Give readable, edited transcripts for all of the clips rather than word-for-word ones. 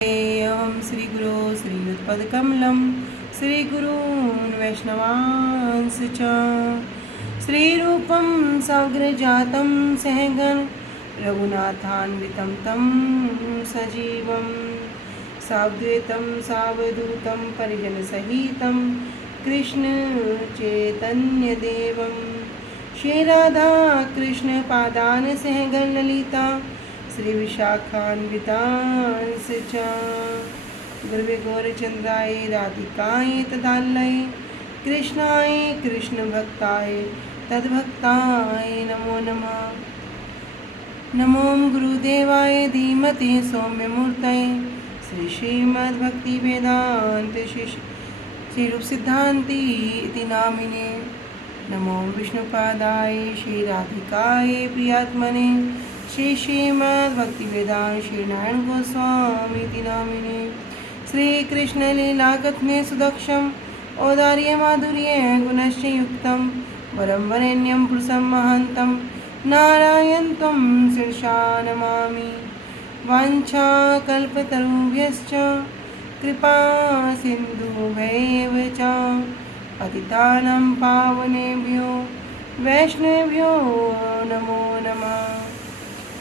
अहं श्रीगुरो श्रीयुत्पदकमलं श्रीगुरून् वैष्णवांश्च च श्रीरूपं साग्रजातं सहगण रघुनाथान्वितं तं सजीवं साद्वैतं सावधूतं परिजनसहितं कृष्णचैतन्यदेवं श्रीराधाकृष्णपादान् सहगण ललिता श्रीविशाखान्वितांश्च च गुरवे गौरचन्द्राय राधिकाय तदालय कृष्णाय कृष्णभक्ताय तद्भक्ताय नमो नमः। नमो गुरुदेवाय धीमते सौम्यमूर्तये श्री श्रीमद्भक्तिवेदान्त श्रीरूप सिद्धान्ति इति नामिने। नमो विष्णुपादाय श्रीराधिकाय प्रियात्मने श्री श्रीमद्भक्तिवेदान्त श्रीनारायण गोस्वामी नामिने। श्री कृष्ण लीला कथने सुदक्षम औदार्य माधुर्य गुणश्च युक्तं वरं वरेण्यं पुरुषं महान्तं नारायण त्वं शीर्षा नमामि। वाञ्छाकल्पतरुभ्यश्च कृपा सिन्धुभ्यैव च पतितानां पावनेभ्यो वैष्णवेभ्यो नमो नमः।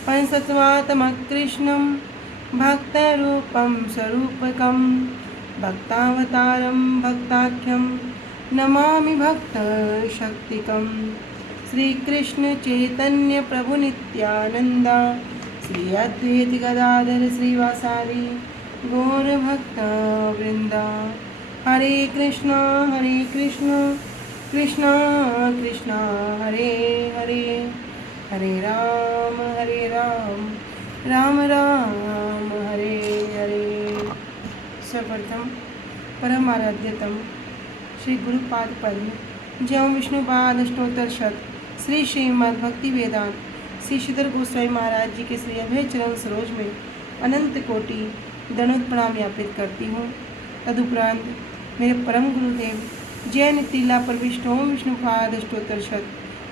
पंचतत्त्वात्मकं कृष्णं भक्तरूपं स्वरूपकं भक्तावतारं भक्ताख्यं नमामि भक्तशक्तिकं। श्रीकृष्ण चैतन्य प्रभु नित्यानंद श्री अद्वैत गदाधर श्रीवासादि गौरभक्तवृंद। हरे कृष्णा कृष्णा कृष्णा हरे हरे हरे राम राम राम हरे हरे। सर्वप्रथम परम आराध्यतम श्री गुरुपाद पद्म जय विष्णुपाद अष्टोत्तर शत श्री श्रीमद् भक्ति वेदांत श्री श्रीधर गोस्वामी महाराज जी के श्री अभय चरण सरोज में अनंत कोटि दंडवत प्रणाम ज्ञापित करती हूँ। तदुपरांत मेरे परम गुरुदेव जय नितिला प्रविष्ट ओम विष्णुपाद अष्टोत्तर शत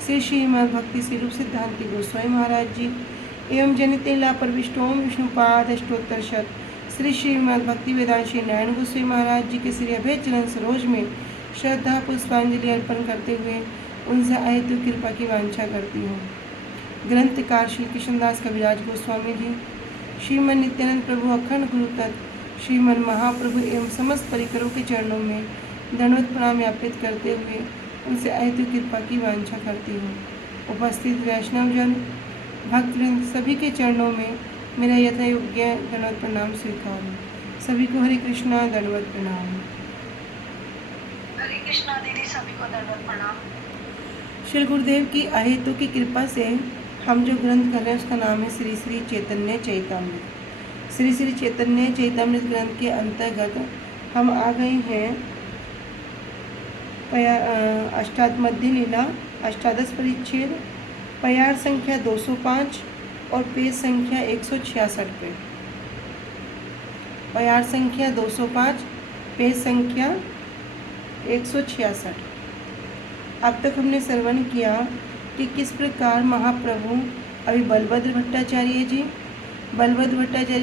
श्री श्रीमद् भक्ति स्वरूप सिद्धांति गोस्वामी महाराज जी एवं जनितेला प्रविष्ट ओम विष्णुपाद अष्टोत्तर शत श्री श्रीमद् भक्ति वेदांत श्री नारायण गोस्वामी महाराज जी के श्री अभय चरण सरोज में श्रद्धा पुष्पांजलि अर्पण करते हुए उनसे अहेतु कृपा की वांछा करती हूँ। ग्रंथकार श्री कृष्णदास कविराज गोस्वामी जी, श्रीमन नित्यानंद प्रभु अखंड गुरु तत्व श्रीमन महाप्रभु एवं समस्त परिकरों के चरणों में दंडवत प्रणाम ज्ञापित करते हुए उनसे अहेतु कृपा की वांछा करती हूँ। उपस्थित वैष्णवजन भक्तवृंद सभी के चरणों में मेरा यथा योग्य दंडवत प्रणाम स्वीकार हो। सभी को हरे कृष्णा दंडवत प्रणाम। हरे कृष्णा दीदी, सभी को दंडवत प्रणाम। श्री गुरुदेव की अहेतु की कृपा से हम जो ग्रंथ कर रहे हैं उसका नाम है श्री श्री चैतन्य चैतामृत। श्री श्री चैतन्य चैतामृत ग्रंथ के अंतर्गत हम आ गए हैं अष्टादमध्य लीला अष्टादश परिच्छेद पयार संख्या 205 और पेज संख्या 166 पे। पयार संख्या 205 पेज संख्या 166। अब तक हमने श्रवण किया कि किस प्रकार महाप्रभु अभी बलभद्र भट्टाचार्य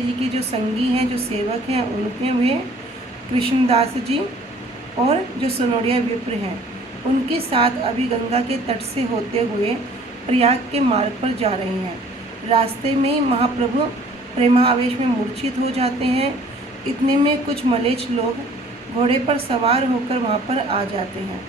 जी के जो संगी हैं, जो सेवक हैं, उनके हुए कृष्णदास जी और जो सोनोड़िया विप्र हैं, उनके साथ अभी गंगा के तट से होते हुए प्रयाग के मार्ग पर जा रहे हैं। रास्ते में महाप्रभु प्रेमावेश में मूर्छित हो जाते हैं। इतने में कुछ मलेच्छ लोग घोड़े पर सवार होकर वहाँ पर आ जाते हैं,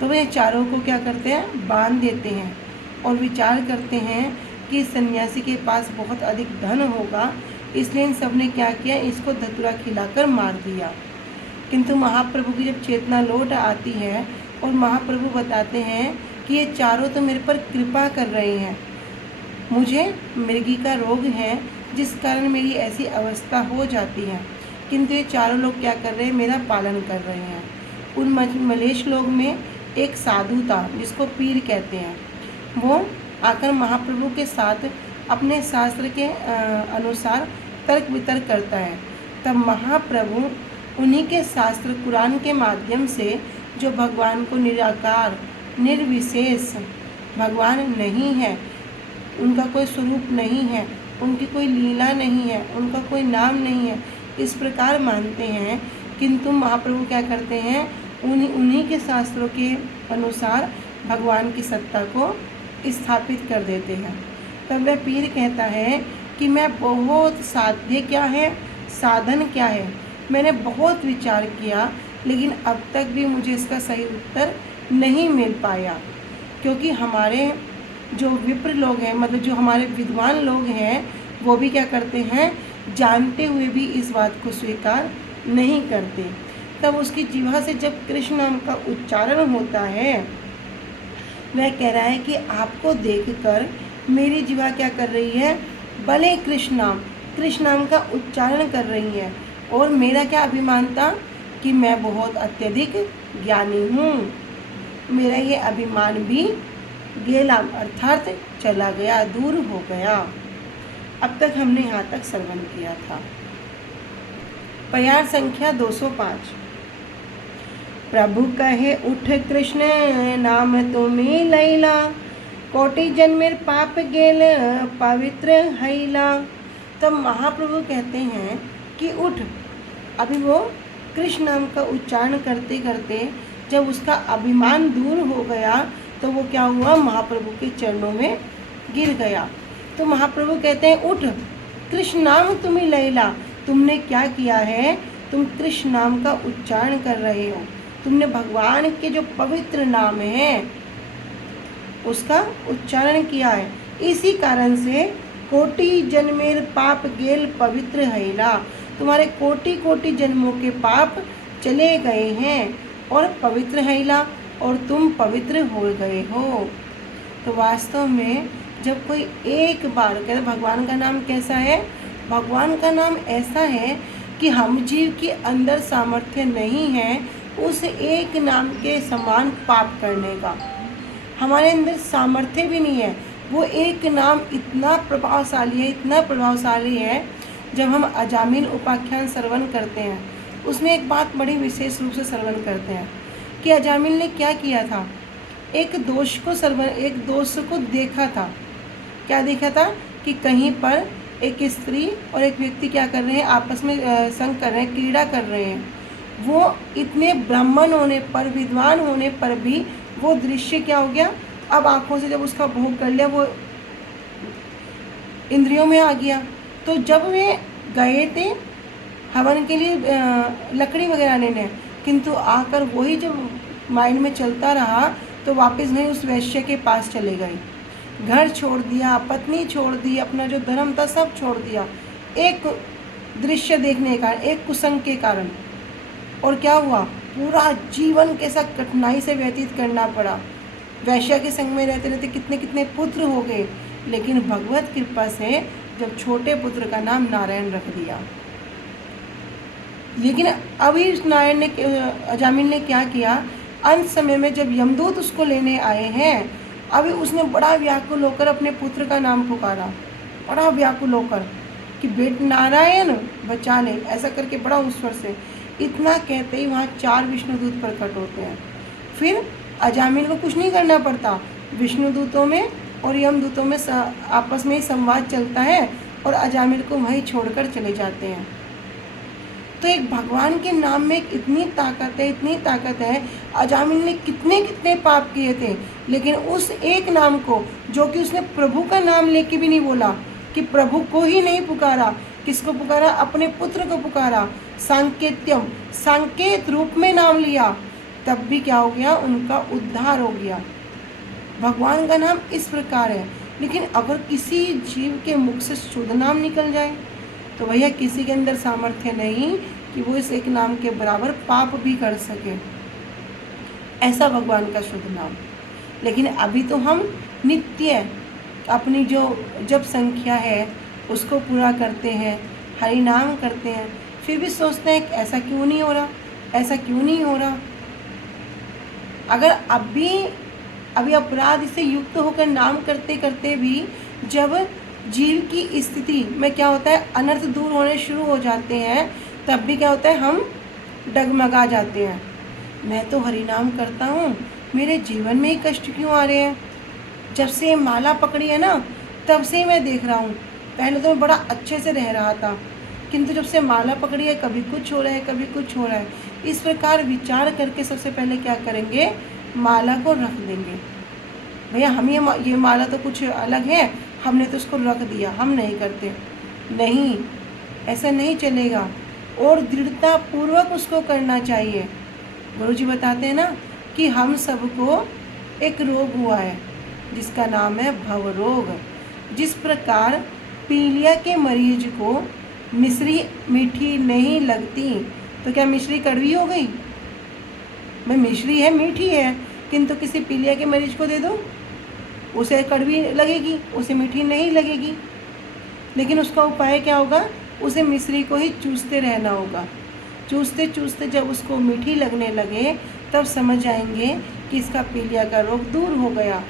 तो वे चारों को क्या करते हैं, बांध देते हैं और विचार करते हैं कि सन्यासी के पास बहुत अधिक धन होगा, इसलिए इन सब ने क्या किया, इसको धतूरा खिलाकर मार दिया। किंतु महाप्रभु की जब चेतना लौट आती है और महाप्रभु बताते हैं कि ये चारों तो मेरे पर कृपा कर रहे हैं, मुझे मृगी का रोग है जिस कारण मेरी ऐसी अवस्था हो जाती है, किंतु ये चारों लोग क्या कर रहे हैं, मेरा पालन कर रहे हैं। उन मलेच्छ लोग में एक साधु था जिसको पीर कहते हैं। वो आकर महाप्रभु के साथ अपने शास्त्र के अनुसार तर्क वितर्क करता है। तब महाप्रभु उन्हीं के शास्त्र कुरान के माध्यम से, जो भगवान को निराकार निर्विशेष भगवान नहीं है, उनका कोई स्वरूप नहीं है, उनकी कोई लीला नहीं है, उनका कोई नाम नहीं है, इस प्रकार मानते हैं, किंतु महाप्रभु क्या करते हैं, उन्हीं के शास्त्रों के अनुसार भगवान की सत्ता को स्थापित कर देते हैं। तब वह पीर कहता है कि मैं बहुत साध्य क्या है, साधन क्या है, मैंने बहुत विचार किया, लेकिन अब तक भी मुझे इसका सही उत्तर नहीं मिल पाया, क्योंकि हमारे जो विप्र लोग हैं, मतलब जो हमारे विद्वान लोग हैं, वो भी क्या करते हैं, जानते हुए भी इस बात को स्वीकार नहीं करते। तब उसकी जीवा से जब कृष्ण नाम का उच्चारण होता है, वह कह रहा है कि आपको देखकर मेरी जीवा क्या कर रही है, भले कृष्ण नाम का उच्चारण कर रही है, और मेरा क्या अभिमान था कि मैं बहुत अत्यधिक ज्ञानी हूँ, मेरा ये अभिमान भी गेला अर्थात चला गया, दूर हो गया। अब तक हमने यहाँ तक श्रवण किया था। प्रयार संख्या 205। प्रभु कहे उठ कृष्ण नाम तुम्हें लैला, कोटि जन्मेर पाप गेल पवित्र हैला। तब महाप्रभु कहते हैं कि उठ। अभी वो कृष्ण नाम का उच्चारण करते करते जब उसका अभिमान दूर हो गया, तो वो क्या हुआ, महाप्रभु के चरणों में गिर गया। तो महाप्रभु कहते हैं उठ, कृष्ण नाम तुम्हें लैला, तुमने क्या किया है, तुम कृष्ण नाम का उच्चारण कर रहे हो, तुमने भगवान के जो पवित्र नाम है उसका उच्चारण किया है। इसी कारण से कोटि जन्मेर पाप गेल पवित्र हैला, तुम्हारे कोटि कोटि जन्मों के पाप चले गए हैं और पवित्र हैला, और तुम पवित्र हो गए हो। तो वास्तव में जब कोई एक बार कहते, भगवान का नाम कैसा है, भगवान का नाम ऐसा है कि हम जीव के अंदर सामर्थ्य नहीं है उस एक नाम के समान पाप करने का, हमारे अंदर सामर्थ्य भी नहीं है। वो एक नाम इतना प्रभावशाली है, इतना प्रभावशाली है। जब हम अजामिल उपाख्यान श्रवण करते हैं, उसमें एक बात बड़ी विशेष रूप से श्रवण करते हैं कि अजामिल ने क्या किया था, एक दोष को देखा था। क्या देखा था कि कहीं पर एक स्त्री और एक व्यक्ति क्या कर रहे हैं, आपस में संग कर रहे हैं, क्रीड़ा कर रहे हैं। वो इतने ब्राह्मण होने पर, विद्वान होने पर भी वो दृश्य क्या हो गया, अब आंखों से जब उसका भोग कर लिया, वो इंद्रियों में आ गया। तो जब वे गए थे हवन के लिए लकड़ी वगैरह लेने, किंतु आकर वही जब माइंड में चलता रहा, तो वापस वहीं उस वैश्य के पास चले गए। घर छोड़ दिया, पत्नी छोड़ दी, अपना जो धर्म था सब छोड़ दिया, एक दृश्य देखने का, एक कुसंग के कारण। और क्या हुआ, पूरा जीवन कैसा कठिनाई से व्यतीत करना पड़ा। वैश्या के संग में रहते रहते कितने कितने पुत्र हो गए, लेकिन भगवत कृपा से जब छोटे पुत्र का नाम नारायण रख दिया। लेकिन अभी नारायण ने, अजामिल ने क्या किया, अंत समय में जब यमदूत उसको लेने आए हैं, अभी उसने बड़ा व्याकुल होकर अपने पुत्र का नाम पुकारा, बड़ा व्याकुल होकर कि बेट नारायण बचा ले, ऐसा करके बड़ा उस स्वर से। इतना कहते ही वहाँ 4 विष्णुदूत प्रकट होते हैं। फिर अजामिल को कुछ नहीं करना पड़ता, विष्णुदूतों में और यमदूतों में आपस में ही संवाद चलता है, और अजामिल को वहीं छोड़कर चले जाते हैं। तो एक भगवान के नाम में इतनी ताकत है, इतनी ताकत है। अजामिल ने कितने कितने पाप किए थे, लेकिन उस एक नाम को, जो कि उसने प्रभु का नाम लेके भी नहीं बोला, कि प्रभु को ही नहीं पुकारा, किसको पुकारा, अपने पुत्र को पुकारा, सांकेत्यम, सांकेत रूप में नाम लिया, तब भी क्या हो गया, उनका उद्धार हो गया। भगवान का नाम इस प्रकार है। लेकिन अगर किसी जीव के मुख से शुद्ध नाम निकल जाए, तो भैया किसी के अंदर सामर्थ्य नहीं कि वो इस एक नाम के बराबर पाप भी कर सके, ऐसा भगवान का शुद्ध नाम। लेकिन अभी तो हम नित्य अपनी जो जप संख्या है उसको पूरा करते हैं, हरि नाम करते हैं, फिर भी सोचते हैं कि ऐसा क्यों नहीं हो रहा, ऐसा क्यों नहीं हो रहा। अगर अभी अपराध से युक्त होकर नाम करते करते भी जब जीव की स्थिति में क्या होता है, अनर्थ दूर होने शुरू हो जाते हैं, तब भी क्या होता है, हम डगमगा जाते हैं। मैं तो हरि नाम करता हूँ, मेरे जीवन में ही कष्ट क्यों आ रहे हैं। जब से ये माला पकड़ी है ना, तब से ही मैं देख रहा हूँ। पहले तो मैं बड़ा अच्छे से रह रहा था किंतु जब से माला पकड़ी है कभी कुछ हो रहा है, कभी कुछ हो रहा है। इस प्रकार विचार करके सबसे पहले क्या करेंगे, माला को रख देंगे। भैया हम ये माला तो कुछ अलग है, हमने तो उसको रख दिया, हम नहीं करते। नहीं, ऐसा नहीं चलेगा, और दृढ़ता पूर्वक उसको करना चाहिए। गुरुजी बताते हैं ना कि हम सबको एक रोग हुआ है जिसका नाम है भव रोग। जिस प्रकार पीलिया के मरीज को मिश्री मीठी नहीं लगती, तो क्या मिश्री कड़वी हो गई? भाई मिश्री है, मीठी है, किंतु किसी पीलिया के मरीज को दे दो, उसे कड़वी लगेगी, उसे मीठी नहीं लगेगी। लेकिन उसका उपाय क्या होगा, उसे मिश्री को ही चूसते रहना होगा। चूसते चूसते जब उसको मीठी लगने लगे तब समझ आएंगे कि इसका पीलिया का रोग दूर हो गया।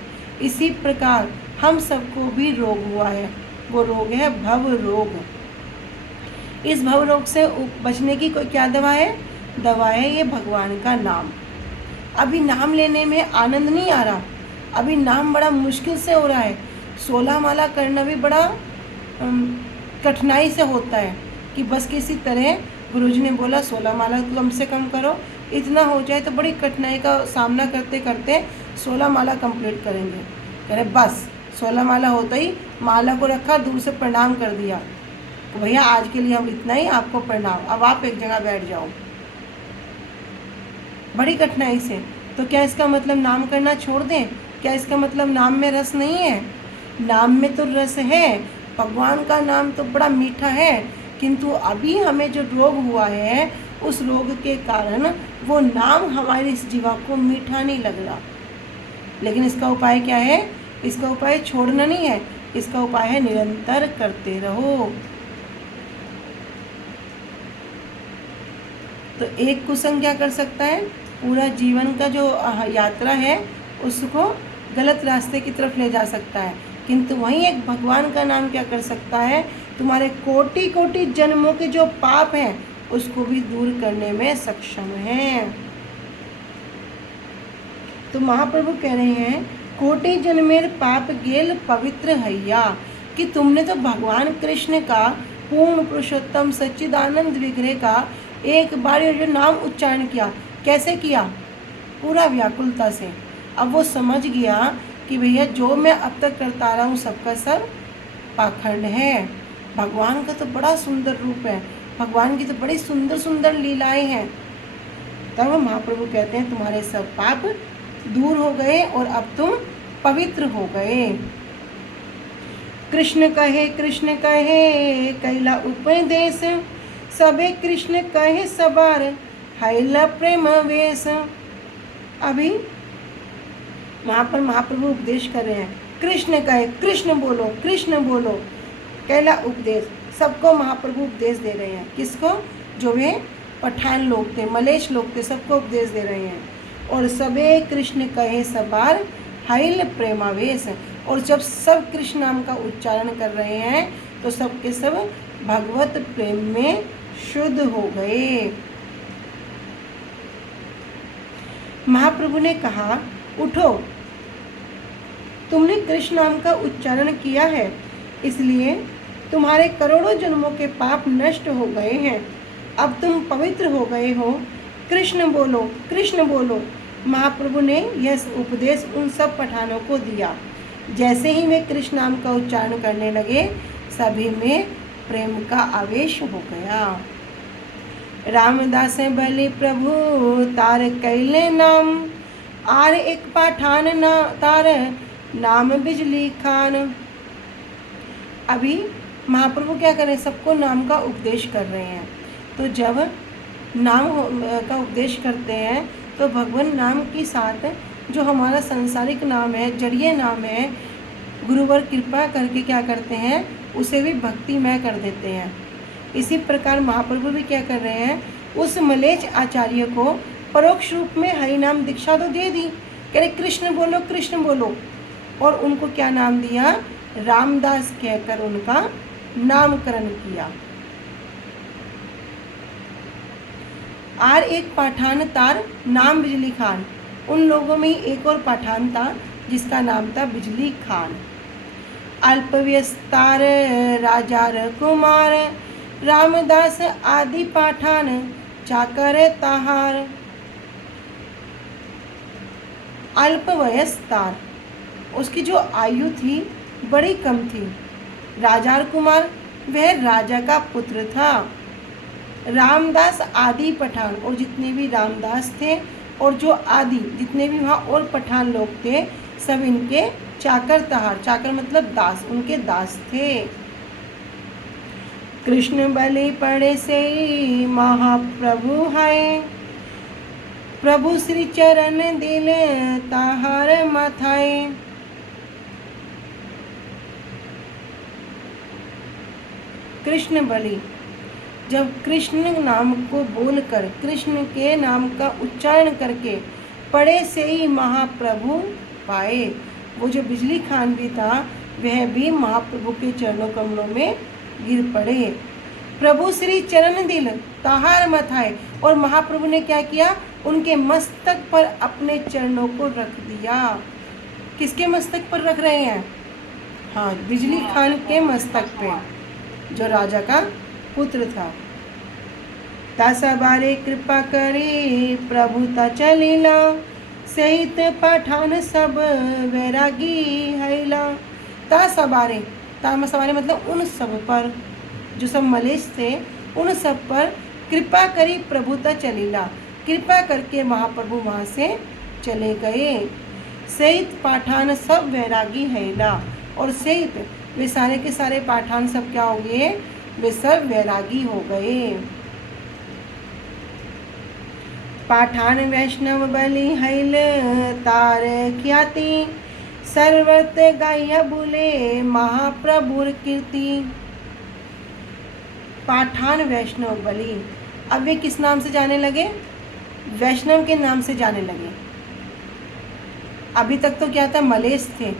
इसी प्रकार हम सबको भी रोग हुआ है, वो रोग है भव रोग। इस भव रोग से बचने की कोई क्या दवा है? दवा है ये भगवान का नाम। अभी नाम लेने में आनंद नहीं आ रहा, अभी नाम बड़ा मुश्किल से हो रहा है। 16 माला करना भी बड़ा कठिनाई से होता है कि बस किसी तरह गुरुजी ने बोला 16 माला कम से कम करो, इतना हो जाए तो बड़ी कठिनाई का सामना करते करते 16 माला कंप्लीट करेंगे। कह रहे बस 16 माला होता ही माला को रखा, दूर से प्रणाम कर दिया, तो भैया आज के लिए हम इतना ही, आपको प्रणाम, अब आप एक जगह बैठ जाओ। बड़ी कठिनाई से। तो क्या इसका मतलब नाम करना छोड़ दें? क्या इसका मतलब नाम में रस नहीं है? नाम में तो रस है, भगवान का नाम तो बड़ा मीठा है, किंतु अभी हमें जो रोग हुआ है उस रोग के कारण वो नाम हमारे इस जीवा को मीठा नहीं लग रहा। लेकिन इसका उपाय क्या है? इसका उपाय छोड़ना नहीं है, इसका उपाय है निरंतर करते रहो। तो एक कुसंग क्या कर सकता है, पूरा जीवन का जो यात्रा है उसको गलत रास्ते की तरफ ले जा सकता है, किंतु वहीं एक भगवान का नाम क्या कर सकता है, तुम्हारे कोटि कोटि जन्मों के जो पाप हैं उसको भी दूर करने में सक्षम है। तो महाप्रभु कह रहे हैं कोटि जन्मेर पाप गेल पवित्र हैया, कि तुमने तो भगवान कृष्ण का पूर्ण पुरुषोत्तम सच्चिदानंद विग्रह का एक बार ये जो नाम उच्चारण किया, कैसे किया? पूरा व्याकुलता से। अब वो समझ गया कि भैया जो मैं अब तक करता रहा हूँ सबका सब पाखंड है, भगवान का तो बड़ा सुंदर रूप है, भगवान की तो बड़ी सुंदर सुंदर लीलाएं हैं। तब महाप्रभु कहते हैं तुम्हारे सब पाप दूर हो गए और अब तुम पवित्र हो गए। कृष्ण कहे कैला उपदेश, सबे कृष्ण कहे सबार हैला प्रेम वेश। अभी वहाँ पर महाप्रभु उपदेश कर रहे हैं, कृष्ण कहे, कृष्ण बोलो, कृष्ण बोलो, कैला उपदेश, सबको महाप्रभु उपदेश दे रहे हैं। किसको? जो वे पठान लोग थे, मलेश लोग थे, सबको उपदेश दे रहे हैं। और सबे कृष्ण कहे सबार हैल प्रेमावेश, और जब सब कृष्ण नाम का उच्चारण कर रहे हैं तो सबके सब भगवत प्रेम में शुद्ध हो गए। महाप्रभु ने कहा उठो, तुमने कृष्ण नाम का उच्चारण किया है, इसलिए तुम्हारे करोड़ों जन्मों के पाप नष्ट हो गए हैं, अब तुम पवित्र हो गए हो। कृष्ण बोलो, कृष्ण बोलो। महाप्रभु ने यह उपदेश उन सब पठानों को दिया। जैसे ही वे कृष्ण नाम का उच्चारण करने लगे सभी में प्रेम का आवेश हो गया। रामदास बलि प्रभु तार कैले नाम, आर एक पठान ना तार नाम बिजली खान। अभी महाप्रभु क्या करें, सबको नाम का उपदेश कर रहे हैं। तो जब नाम का उपदेश करते हैं तो भगवान नाम के साथ जो हमारा सांसारिक नाम है, जड़िए नाम है, गुरुवर कृपा करके क्या करते हैं, उसे भी भक्तिमय कर देते हैं। इसी प्रकार महाप्रभु भी क्या कर रहे हैं, उस मलेच आचार्य को परोक्ष रूप में हरि नाम दीक्षा तो दे दी, कह रहे कृष्ण बोलो, कृष्ण बोलो, और उनको क्या नाम दिया, रामदास कहकर उनका नामकरण किया। आर एक पठान तार नाम बिजली खान, उन लोगों में ही एक और पठान था जिसका नाम था बिजली खान। अल्पव्यस्तार राजार कुमार रामदास आदि पाठान चाकर ताहार अल्प वयस्तार। उसकी जो आयु थी बड़ी कम थी। राजा कुमार वह राजा का पुत्र था। रामदास आदि पठान और जितने भी रामदास थे और जो आदि जितने भी वहाँ और पठान लोग थे सब इनके चाकर तहार, चाकर मतलब दास, उनके दास थे। कृष्ण बलि पड़े से महाप्रभु है, प्रभु श्री चरण दिल ताहार माथाए। कृष्ण बलि, जब कृष्ण नाम को बोलकर, कृष्ण के नाम का उच्चारण करके पड़े से ही महाप्रभु पाए। वो जो बिजली खान भी था वह भी महाप्रभु के चरणों कमलों में गिर पड़े। प्रभु श्री चरण दिल ताहार मथाए, और महाप्रभु ने क्या किया, उनके मस्तक पर अपने चरणों को रख दिया। किसके मस्तक पर रख रहे हैं? हाँ, बिजली खान के मस्तक पे, जो राजा का पुत्र था। तासा बारे कृपा करे प्रभु ता चलीला, सहित पठान सब वैरागी हैला। तासा बारे, तामसा बारे मतलब उन सब पर, जो सब मलेश थे उन सब पर कृपा करी प्रभु ता चलीला, कृपा करके महाप्रभु वहाँ से चले गए। सहित पाठान सब वैरागी हैला, और सहित वे सारे के सारे पाठान सब क्या हो गए, वे सब वैरागी हो गए। पाठान वैष्णव बलि हैल तार ख्याति, सर्वत गाया बोले महाप्रभुर कीर्ति। पाठान वैष्णव बलि, अब वे किस नाम से जाने लगे? वैष्णव के नाम से जाने लगे। अभी तक तो क्या था, मलेश थे,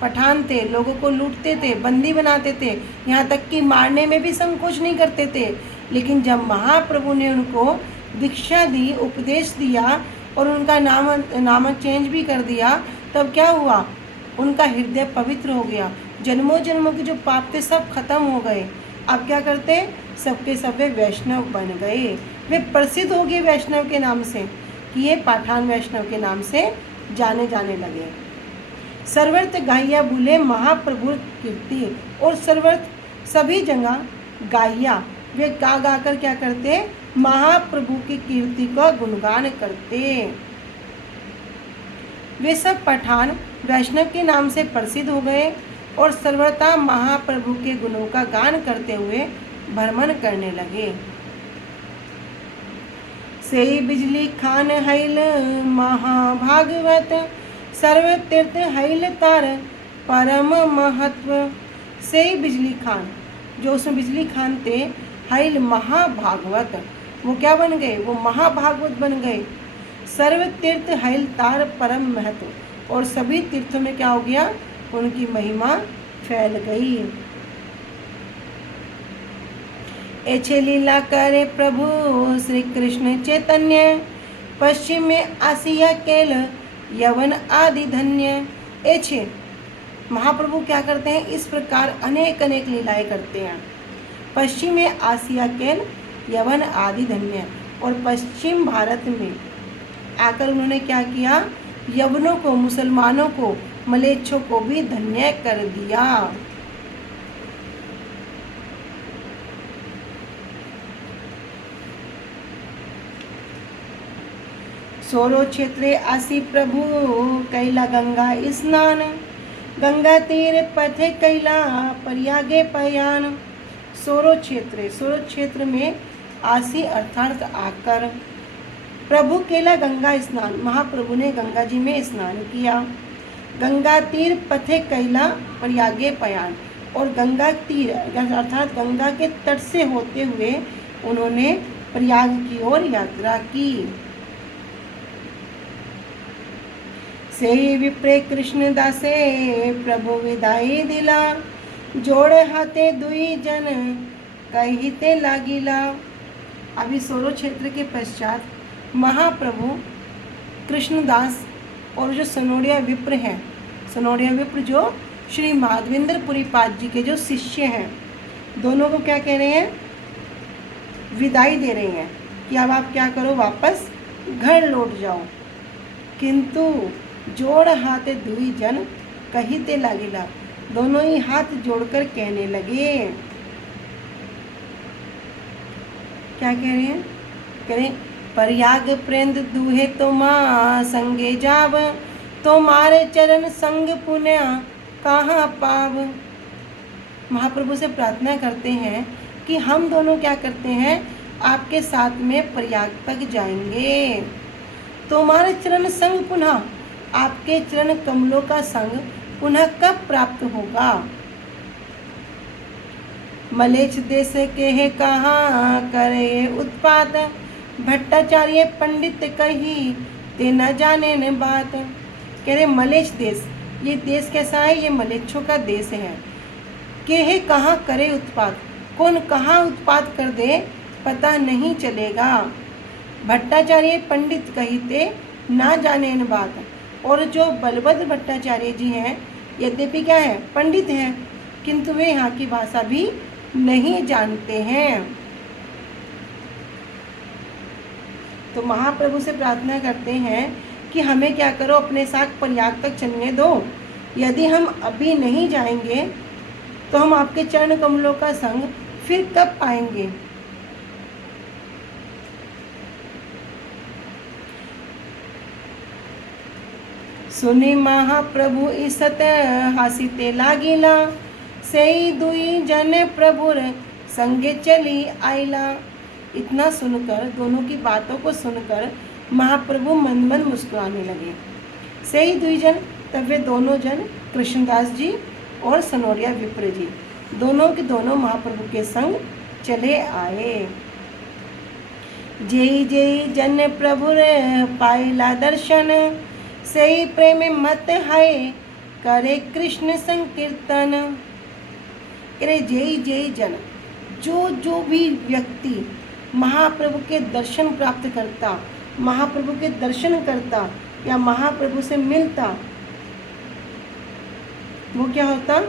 पठान थे, लोगों को लूटते थे, बंदी बनाते थे, यहाँ तक कि मारने में भी संकोच नहीं करते थे। लेकिन जब महाप्रभु ने उनको दीक्षा दी, उपदेश दिया और उनका नाम चेंज भी कर दिया, तब क्या हुआ, उनका हृदय पवित्र हो गया। जन्मों जन्मों के जो पाप थे सब खत्म हो गए। अब क्या करते, सबके सब वे वैष्णव बन गए। वे प्रसिद्ध हो गए वैष्णव के नाम से, कि ये पाठान वैष्णव के नाम से जाने लगे। सर्वत्र गाइया बोले महाप्रभु कीर्ति, और सर्वत्र सभी जगह गाइया, वे गा गा कर क्या करते, महाप्रभु की कीर्ति का गुणगान करते। वे सब पठान वैष्णव के नाम से प्रसिद्ध हो गए और सर्वथा महाप्रभु के गुणों का गान करते हुए भ्रमण करने लगे। से बिजली खान हैल महाभागवत, सर्व तीर्थ हैल तार परम महत्व। से बिजली खान, जो उसमें बिजली खान थे, हैल महाभागवत, वो क्या बन गए, वो महाभागवत बन गए। सर्व तीर्थ हैल तार परम महत्व, और सभी तीर्थों में क्या हो गया, उनकी महिमा फैल गई। ऐछे लीला करे प्रभु श्री कृष्ण चैतन्य, पश्चिम में आसिया केल यवन आदि धन्य। ऐछे, महाप्रभु क्या करते हैं, इस प्रकार अनेक अनेक लीलाएं करते हैं। पश्चिम में आसिया केल यवन आदि धन्य, और पश्चिम भारत में आकर उन्होंने क्या किया, यवनों को, मुसलमानों को, मलेच्छों को भी धन्य कर दिया। सोरो क्षेत्रे आसी प्रभु कैला गंगा स्नान, गंगा तीर पथे कैला प्रयागे पयान। सोरो क्षेत्र में आसी अर्थात आकर प्रभु केला गंगा स्नान, महाप्रभु ने गंगा जी में स्नान किया। गंगा तीर पथे कैला प्रयागे पयान, और गंगा तीर अर्थात गंगा के तट से होते हुए उन्होंने प्रयाग की ओर यात्रा की। से विप्रे कृष्ण दासे प्रभु विदाई दिला, जोड़ हाथे दुई जन कहिते लागिला। अभी सोरो क्षेत्र के पश्चात महाप्रभु कृष्णदास और जो सनोडिया विप्र हैं, सनोडिया विप्र जो श्री माधवेंद्र पुरी पाद जी के जो शिष्य हैं, दोनों को क्या कह रहे हैं, विदाई दे रही हैं कि अब आप क्या करो, वापस घर लौट जाओ। किंतु जोड़ हाथ दुई जन कहिते लागिला, दोनों ही हाथ जोड़कर कहने लगे। क्या कह रहे हैं? कह रहे प्रयाग प्रेंद दूहे तो माँ संगे जाव, तुम्हारे चरण संग पुण्य कहाँ पाव। महाप्रभु से प्रार्थना करते हैं कि हम दोनों क्या करते हैं, आपके साथ में प्रयाग तक जाएंगे। तुम्हारे चरण संग पुनः, आपके चरण कमलों का संग पुनः कब प्राप्त होगा। मलेच्छ देश के है कहाँ करे उत्पात, भट्टाचार्य पंडित कही ते न जाने न बात। कह रहे मलेच्छ देश, ये देश कैसा है, ये मलेच्छों का देश है। के है कहाँ करे उत्पात, कौन कहाँ उत्पात कर दे पता नहीं चलेगा। भट्टाचार्य पंडित कहीते ना जाने न बात, और जो बलभद्र भट्टाचार्य जी हैं यद्यपि क्या है, पंडित हैं, किंतु वे यहाँ की भाषा भी नहीं जानते हैं। तो महाप्रभु से प्रार्थना करते हैं कि हमें क्या करो, अपने साथ प्रयाग तक चलने दो। यदि हम अभी नहीं जाएंगे तो हम आपके चरण कमलों का संग फिर कब पाएंगे। सुनी महाप्रभु इसत हासिते लागिला, सेई दुई जन प्रभुर संगे चली आइला। इतना सुनकर, दोनों की बातों को सुनकर महाप्रभु मन मन मुस्कुराने लगे। सेई दुई जन, तब वे दोनों जन कृष्णदास जी और सनोरिया विप्र जी दोनों के दोनों महाप्रभु के संग चले आए। जेई जेई जन प्रभुर पाइला दर्शन, सेई प्रेम मत है करे कृष्ण संकीर्तन। करे जेई जेई जन, जो जो भी व्यक्ति महाप्रभु के दर्शन प्राप्त करता, महाप्रभु के दर्शन करता या महाप्रभु से मिलता, वो क्या होता,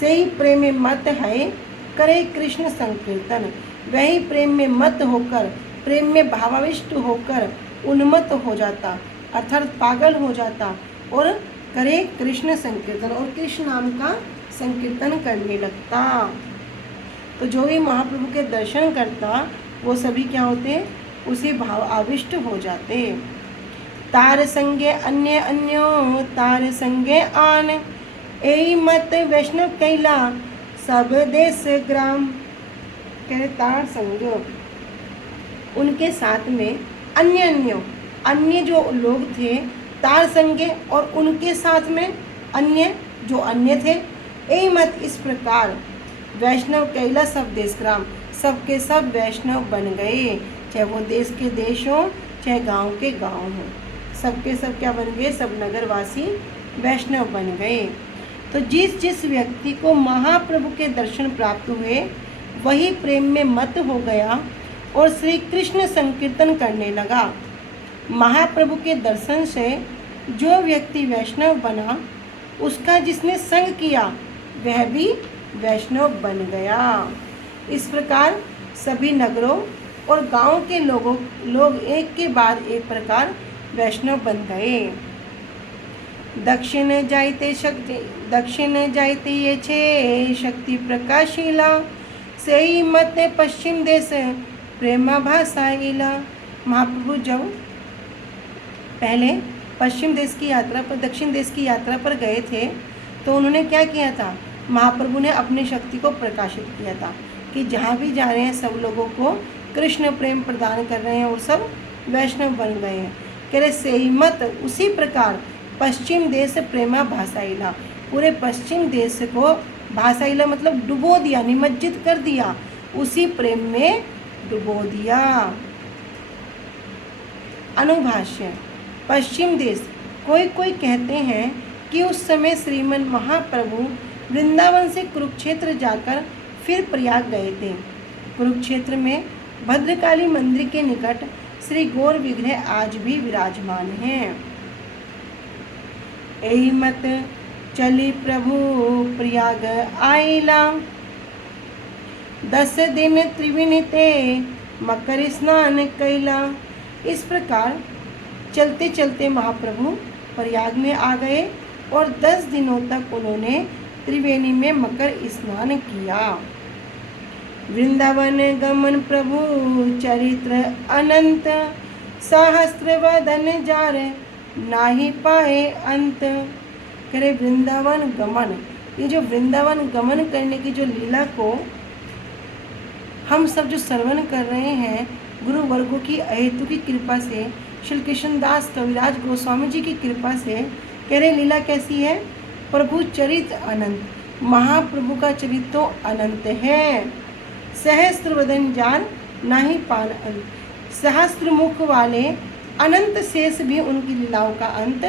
सही प्रेम में मत है करे कृष्ण संकीर्तन। वही प्रेम में मत होकर, प्रेम में भावाविष्ट होकर उन्मत्त हो जाता, अर्थात पागल हो जाता, और करे कृष्ण संकीर्तन, और कृष्ण नाम का संकीर्तन करने लगता। तो जो भी महाप्रभु के दर्शन करता वो सभी क्या होते, उसी भाव आविष्ट हो जाते। तार संगे अन्य अन्यो तार संगे आन, एई मत वैष्णव कैला सब देश ग्राम। कह तार संग, उनके साथ में अन्य अन्यो, अन्य जो लोग थे, तार संगे और उनके साथ में अन्य जो अन्य थे, एई मत इस प्रकार वैष्णव कैला सब देश ग्राम, सबके सब वैष्णव बन गए। चाहे वो देश के देश हों, चाहे गांव के गांव हों, सबके सब क्या बन गए, सब नगरवासी वैष्णव बन गए। तो जिस जिस व्यक्ति को महाप्रभु के दर्शन प्राप्त हुए वही प्रेम में मत हो गया और श्री कृष्ण संकीर्तन करने लगा। महाप्रभु के दर्शन से जो व्यक्ति वैष्णव बना, उसका जिसने संग किया वह भी वैष्णव बन गया। इस प्रकार सभी नगरों और गांव के लोग एक के बाद एक प्रकार वैष्णव बन गए। दक्षिण जाइते ये छे शक्ति प्रकाशिला, सेई मत पश्चिम देश प्रेमा भाषाइला। महाप्रभु जब पहले पश्चिम देश की यात्रा पर, दक्षिण देश की यात्रा पर गए थे, तो उन्होंने क्या किया था, महाप्रभु ने अपनी शक्ति को प्रकाशित किया था कि जहाँ भी जा रहे हैं सब लोगों को कृष्ण प्रेम प्रदान कर रहे हैं और सब वैष्णव बन गए हैं। कह रहे सेई मत, उसी प्रकार पश्चिम देश प्रेमा भाषाइला, पूरे पश्चिम देश को भाषाइला मतलब डुबो दिया, निमज्जित कर दिया, उसी प्रेम में डुबो दिया। अनुभाष्य। पश्चिम देश, कोई कोई कहते हैं कि उस समय श्रीमन महाप्रभु वृंदावन से कुरुक्षेत्र जाकर फिर प्रयाग गए थे। कुरुक्षेत्र में भद्रकाली मंदिर के निकट श्री गौर विग्रह आज भी विराजमान हैं। एहि मत चली प्रभु प्रयाग आइला, 10 दिन त्रिवेणी ते मकर स्नान कैला। इस प्रकार चलते चलते महाप्रभु प्रयाग में आ गए और 10 दिनों तक उन्होंने त्रिवेणी में मकर स्नान किया। वृंदावन गमन प्रभु चरित्र अनंत, सहस्त्र वदन जार नाही पाए अंत। करे वृंदावन गमन, ये जो वृंदावन गमन करने की जो लीला को हम सब जो श्रवण कर रहे हैं गुरु वर्गों की अहेतु की कृपा से, श्री कृष्णदास कविराज गोस्वामी जी की कृपा से, कह रहे लीला कैसी है? प्रभु चरित्र अनंत, महाप्रभु का चरित्र तो अनंत है। सहस्त्र वदन जार नाही पान अंत, सहस्त्र मुख वाले अनंत शेष भी उनकी लीलाओं का अंत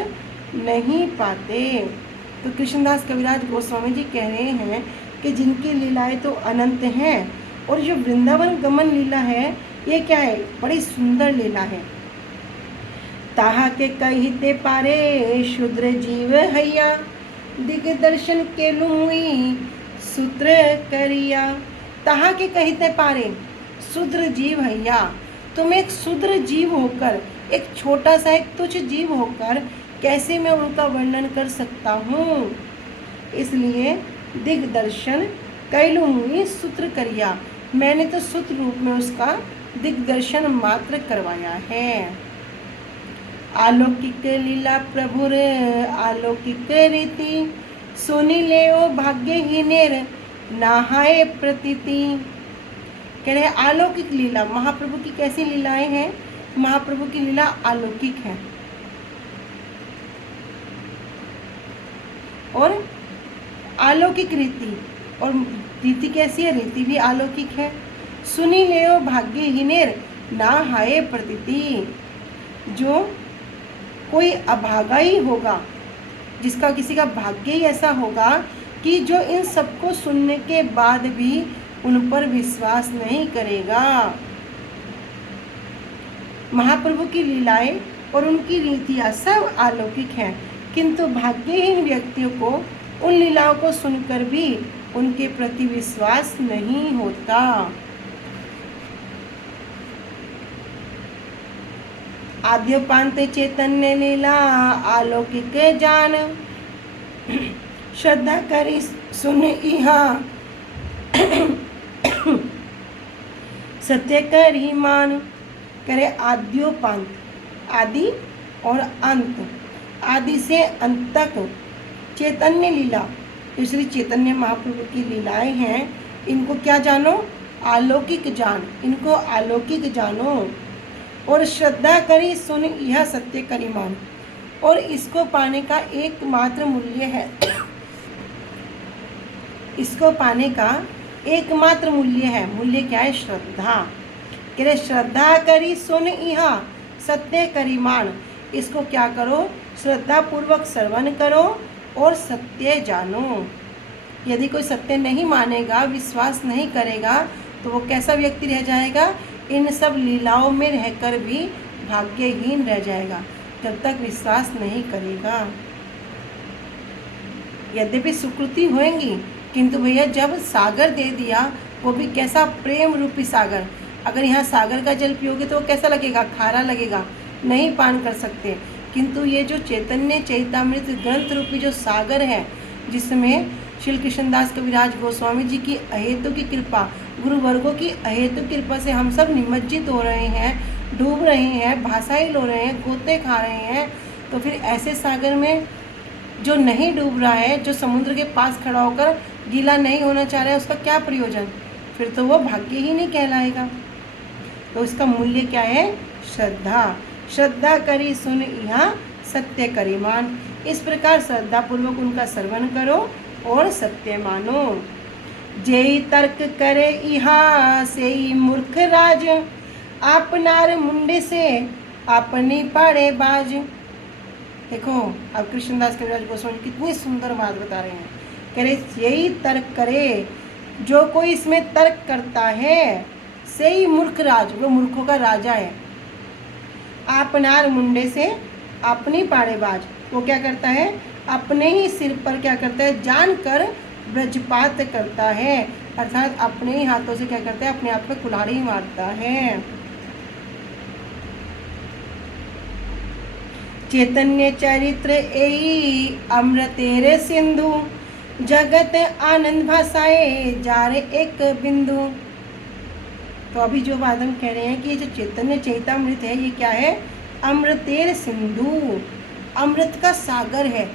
नहीं पाते। तो कृष्णदास कविराज गोस्वामी जी कह रहे हैं कि जिनकी लीलाएं तो अनंत हैं, और जो वृंदावन गमन लीला है ये क्या है? बड़ी सुंदर लीला है। ताहा के कहिते पारे शूद्र जीव हैया, दिग्दर्शन के लुई सूत्र करिया। ताहा के कहिते पारे शूद्र जीव हैया, तुम एक शूद्र जीव होकर, एक छोटा सा एक तुच्छ जीव होकर कैसे मैं उनका वर्णन कर सकता हूँ? इसलिए दिग्दर्शन कैलुई सूत्र करिया, मैंने तो सूत्र रूप में उसका दिग्दर्शन मात्र करवाया है। अलौकिक लीला प्रभुर अलौकिक रीति, सुनी ले ओ भाग्यहीनेर नहाए प्रतीति। कह रहे अलौकिक लीला, महाप्रभु की कैसी लीलाएं हैं? महाप्रभु की लीला अलौकिक है और अलौकिक रीति, और रीति कैसी है? रीति भी अलौकिक है। सुनी ले ओ भाग्यहीनेर ना हाय प्रतीति, जो कोई अभागा ही होगा, जिसका किसी का भाग्य ही ऐसा होगा कि जो इन सबको सुनने के बाद भी उन पर विश्वास नहीं करेगा। महाप्रभु की लीलाएं और उनकी रीतियाँ सब अलौकिक हैं, किंतु भाग्यहीन व्यक्तियों को उन लीलाओं को सुनकर भी उनके प्रति विश्वास नहीं होता। आद्योपांत चैतन्य लीला अलौकिक जान, श्रद्धा करी सुन इहा सत्य करी मान। करे आद्योपांत, आदि और अंत, आदि से अंत तक चैतन्य लीला, जो श्री चैतन्य महाप्रभु की लीलाएं हैं, इनको क्या जानो? अलौकिक जान, इनको अलौकिक जानो। और श्रद्धा करी सुन यह सत्य करी मान, और इसको पाने का एकमात्र मूल्य है, इसको पाने का एकमात्र मूल्य है। मूल्य क्या है? श्रद्धा। कह रहे श्रद्धा करी सुन इहा सत्य करी मान, इसको क्या करो? श्रद्धा पूर्वक श्रवण करो और सत्य जानो। यदि कोई सत्य नहीं मानेगा, विश्वास नहीं करेगा, तो वो कैसा व्यक्ति रह जाएगा? इन सब लीलाओं में रहकर भी भाग्यहीन रह जाएगा, जब तक विश्वास नहीं करेगा। यद्यपि सुकृति होंगी, किंतु भैया जब सागर दे दिया, वो भी कैसा? प्रेम रूपी सागर। अगर यहाँ सागर का जल पियोगे तो वो कैसा लगेगा? खारा लगेगा, नहीं पान कर सकते। किंतु ये जो चैतन्य चैतामृत ग्रंथ रूपी जो सागर है, जिसमें श्री कृष्णदास कविराज गोस्वामी जी की अहेतु की कृपा, गुरु वर्गों की अहेतु कृपा से हम सब निमज्जित हो रहे हैं, डूब रहे हैं, भाषाई लो रहे हैं, गोते खा रहे हैं, तो फिर ऐसे सागर में जो नहीं डूब रहा है, जो समुद्र के पास खड़ा होकर गीला नहीं होना चाह रहा है, उसका क्या प्रयोजन? फिर तो वो भाग्य ही नहीं कहलाएगा। तो इसका मूल्य क्या है? श्रद्धा। श्रद्धा करी सुन यहाँ सत्य करी मान। इस प्रकार श्रद्धा पूर्वक उनका श्रवण करो और सत्य मानो। जेई तर्क करे इहा से मूर्ख राज, आपनार मुंडे से अपनी पाड़े बाज। देखो अब कृष्णदास कविराज गोस्वामी कितनी सुंदर बात बता रहे हैं। कह रहे यही तर्क करे, जो कोई इसमें तर्क करता है, से ही मूर्ख राज, वो मूर्खों का राजा है। आपनार मुंडे से अपनी पाड़ेबाज, वो क्या करता है? अपने ही सिर पर क्या करता है? जानकर वज्रपात करता है, अर्थात अपने ही हाथों से क्या करता है, अपने आप पे कुल्हाड़ी मारता है। चैतन्य चरित्र एई अमृतेरे सिंधु, जगत आनंद भाषाए जारे एक बिंदु। तो अभी जो बात हम कह रहे हैं कि ये जो चैतन्य चैतामृत है, ये क्या है, अमृतेर सिंधु, अमृत का सागर है।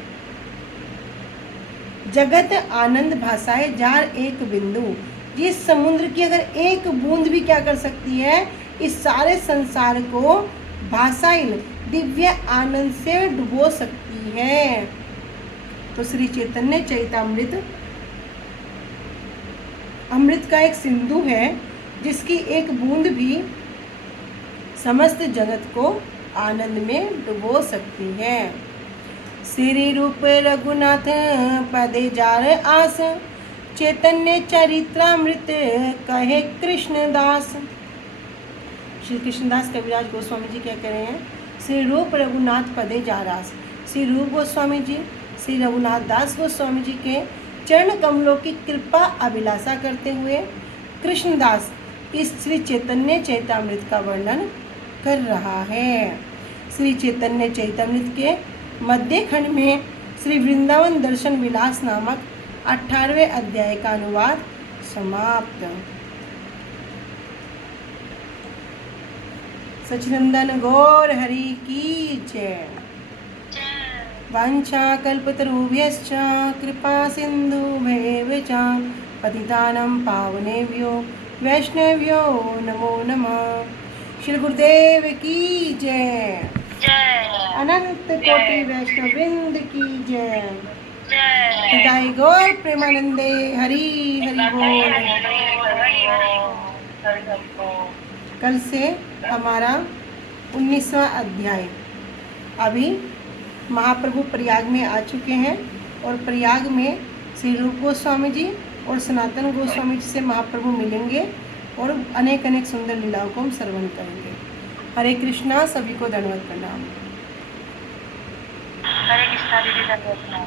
जगत आनंद भाषाए जार एक बिंदु, जिस समुद्र की अगर एक बूंद भी क्या कर सकती है, इस सारे संसार को भाषाइल दिव्य आनंद से डुबो सकती है। तो श्री चैतन्य चैतामृत अमृत का एक सिंधु है, जिसकी एक बूंद भी समस्त जगत को आनंद में डुबो सकती है। श्री रूप रघुनाथ पदे जार आस, चैतन्य चरित्रामृत कहे कृष्णदास। श्री कृष्णदास कविराज गोस्वामी जी क्या कह रहे हैं, श्री रूप रघुनाथ पदे जारास, श्री रूप गोस्वामी जी, श्री रघुनाथ दास गोस्वामी जी के चरण कमलों की कृपा अभिलाषा करते हुए कृष्णदास इस श्री चैतन्य चैतामृत का वर्णन कर रहा है। श्री चैतन्य चैतामृत के मध्य खंड में श्री वृंदावन दर्शन विलास नामक 18वें अध्याय का अनुवाद समाप्त। सच्चिदानंद गौर हरि की जय। वाञ्छा कल्पतरुभ्यश्च कृपा सिन्धुभ्येव च पतितानां पावनेभ्यो वैष्णव्यो नमो नमः। श्री गुरुदेव की जय। अनंत कोटि वैष्णव वृंद की जय। पिताई गौर प्रेमानंदे हरि हरि बोल। कल से हमारा 19वां अध्याय। अभी महाप्रभु प्रयाग में आ चुके हैं और प्रयाग में श्री रूप गोस्वामी जी और सनातन गोस्वामी जी से महाप्रभु मिलेंगे और अनेक अनेक सुंदर लीलाओं को हम श्रवण करेंगे। हरे कृष्णा, सभी को दंडवत प्रणाम। हरे कृष्णा दीदी, धन्यवाद।